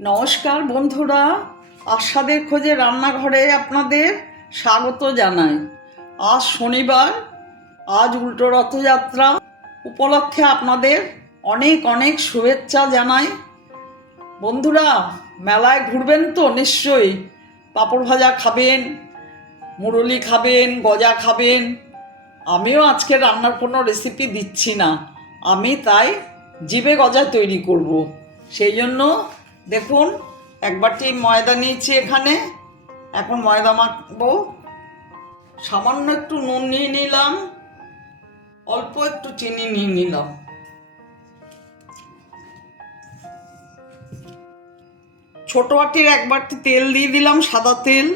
নমস্কার বন্ধুরা আস্বাদের খোঁজে রান্নাঘরে আপনাদের স্বাগত জানাই। আজ শনিবার, আজ উল্টো রথযাত্রা। উপলক্ষে আপনাদের অনেক অনেক শুভেচ্ছা জানাই। বন্ধুরা, মেলায় ঘুরবেন তো নিশ্চয়ই। পাঁপড় ভাজা খাবেন, মুরলি খাবেন, গজা খাবেন। আমিও আজকে রান্নার কোনো রেসিপি দিচ্ছি না। আমি তাই জিবে গজা তৈরি করব। সেই জন্য দেখুন, একবারটি ময়দা নিয়েছি এখানে। এখন ময়দা মাখবো। সামান্য একটু নুন নিয়ে নিলাম। অল্প একটু চিনি নিয়ে নিলাম। ছোট বাটির এক বাটি তেল দিয়ে দিলাম, সাদা তেল।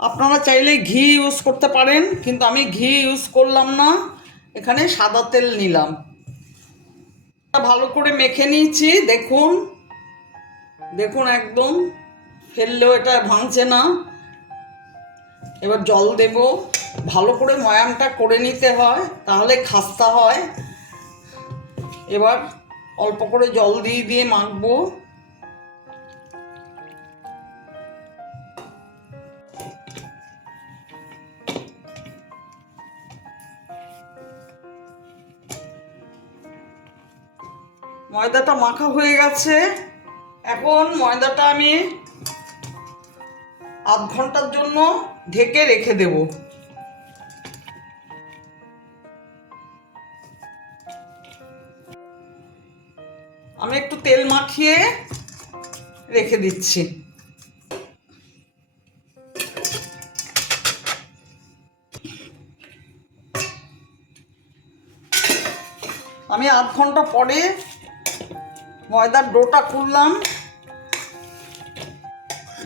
আপনারা চাইলে ঘি ইউজ করতে পারেন, কিন্তু আমি ঘি ইউজ করলাম না। এখানে সাদা তেল নিলাম। ভালো করে মেখে নিয়েছি, দেখুন। দেখুন একদম, ফেললেও এটা ভাঙছে না। এবার জল দেব। ভালো করে ময়ামটা করে নিতে হয়, তাহলে খাস্তা হয়। এবার অল্প করে জল দিয়ে দিয়ে মাখবো। ময়দাটা মাখা হয়ে গেছে। এখন ময়দাটা আমি আধ ঘণ্টার জন্য ঢেকে রেখে দেব। আমি একটু তেল মাখিয়ে রেখে দিচ্ছি। আমি আধ ঘণ্টা পরে ময়দার ডোটা করলাম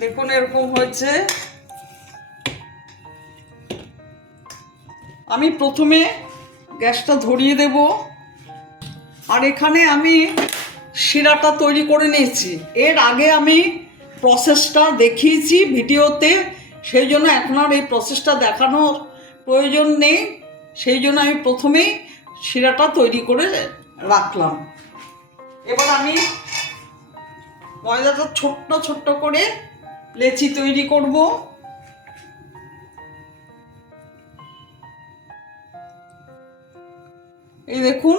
দেখুন এরকম হয়েছে। আমি প্রথমে গ্যাসটা ধরিয়ে দেব। আর এখানে আমি শিরাটা তৈরি করে নিয়েছি। এর আগে আমি প্রসেসটা দেখিয়েছি ভিডিওতে, সেই জন্য এখন আর এই প্রসেসটা দেখানোর প্রয়োজন নেই। সেই জন্য আমি প্রথমেই শিরাটা তৈরি করে রাখলাম। এবার আমি ময়দাটা ছোট্ট ছোট্ট করে লেচি তৈরি করব। এই দেখুন,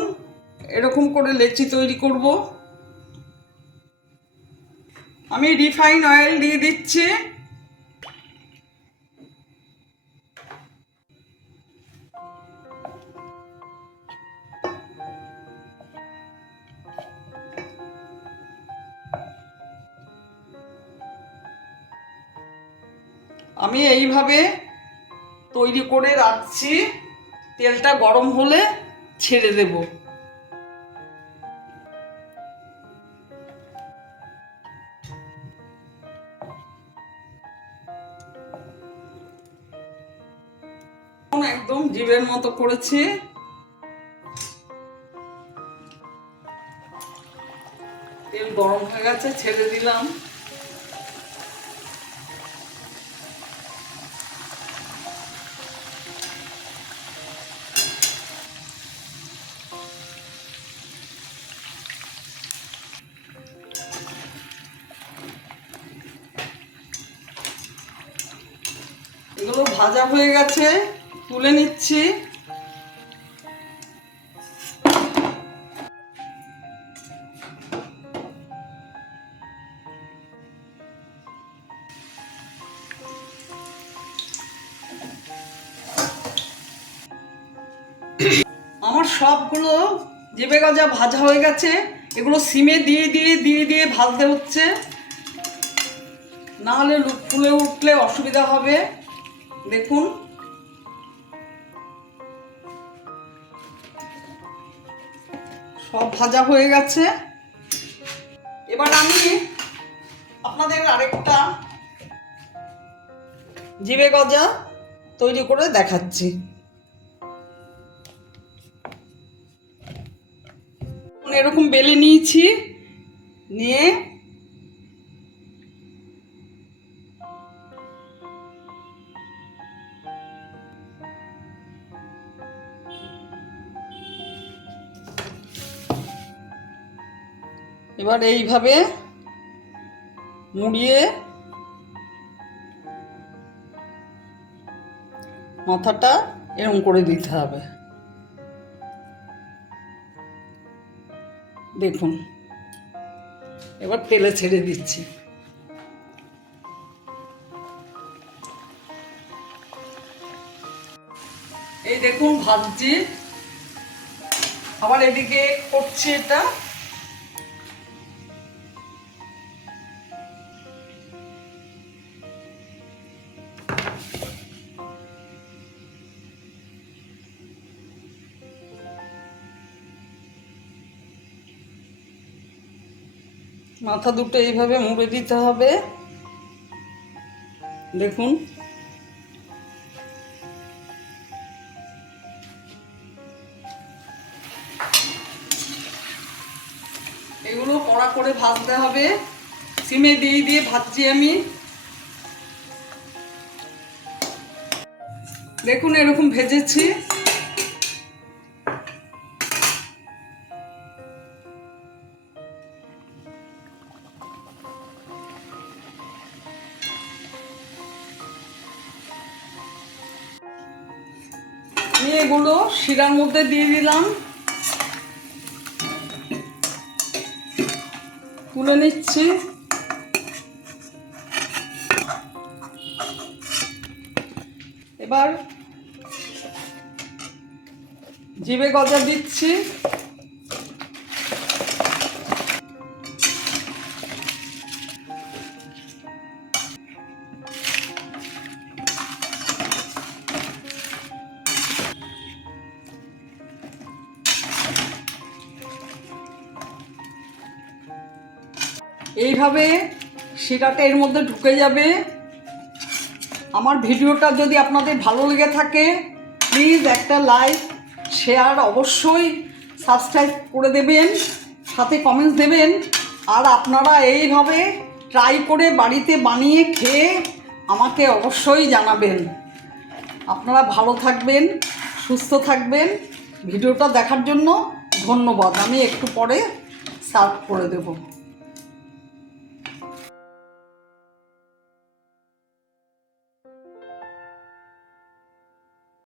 এরকম করে লেচি তৈরি করব। আমি রিফাইন অয়েল দিয়ে দিচ্ছি। আমি এইভাবে তৈরি করে রাখছি, তেলটা গরম হলে ছেড়ে দেব। একদম জীবের মতো করেছি। তেল গরম হয়ে গেছে, ছেড়ে দিলাম। এগুলো ভাজা হয়ে গেছে, তুলে নিচ্ছি। আমার সবগুলো জিবে গজা ভাজা হয়ে গেছে, এগুলো সিমে দিয়ে দিয়ে দিয়ে দিয়ে ভাজতে হচ্ছে। না হলে ফুলে উঠলে অসুবিধা হবে। দেখুন। সব ভাজা হয়ে গেছে। এবার আমি আপনাদের আরেকটা জিবে গজা তৈরি করে দেখাচ্ছি। এরকম বেলে নিয়েছি, নিয়ে এবার এইভাবে মুড়িয়ে মাথাটা এরম করে দিতে হবে। দেখুন, এবার তেলে ছেড়ে দিচ্ছি। এই দেখুন ভাজছি। আবার এদিকে করছি এটা। মাথা দুটো এইভাবে মুড়ে দিতে হবে। দেখুন। এগুলো কড়া করে ভাজতে হবে। সিমে দিয়ে দিয়ে ভাজছি আমি। দেখুন এরকম ভেজেছি। এগুলো শিরার মধ্যে দিয়ে দিলাম। তুলে নিচ্ছি। এবার জিবে গজা দিচ্ছি। এইভাবে শিরাটা এর মধ্যে ঢুকে যাবে। আমার ভিডিওটা যদি আপনাদের ভালো লেগে থাকে প্লিজ একটা লাইক শেয়ার অবশ্যই সাবস্ক্রাইব করে দেবেন, সাথে কমেন্টস দেবেন। আর আপনারা এইভাবে ট্রাই করে বাড়িতে বানিয়ে খেয়ে আমাকে অবশ্যই জানাবেন। আপনারা ভালো থাকবেন, সুস্থ থাকবেন। ভিডিওটা দেখার জন্য ধন্যবাদ। আমি একটু পরে সার্ভ করে দেবো।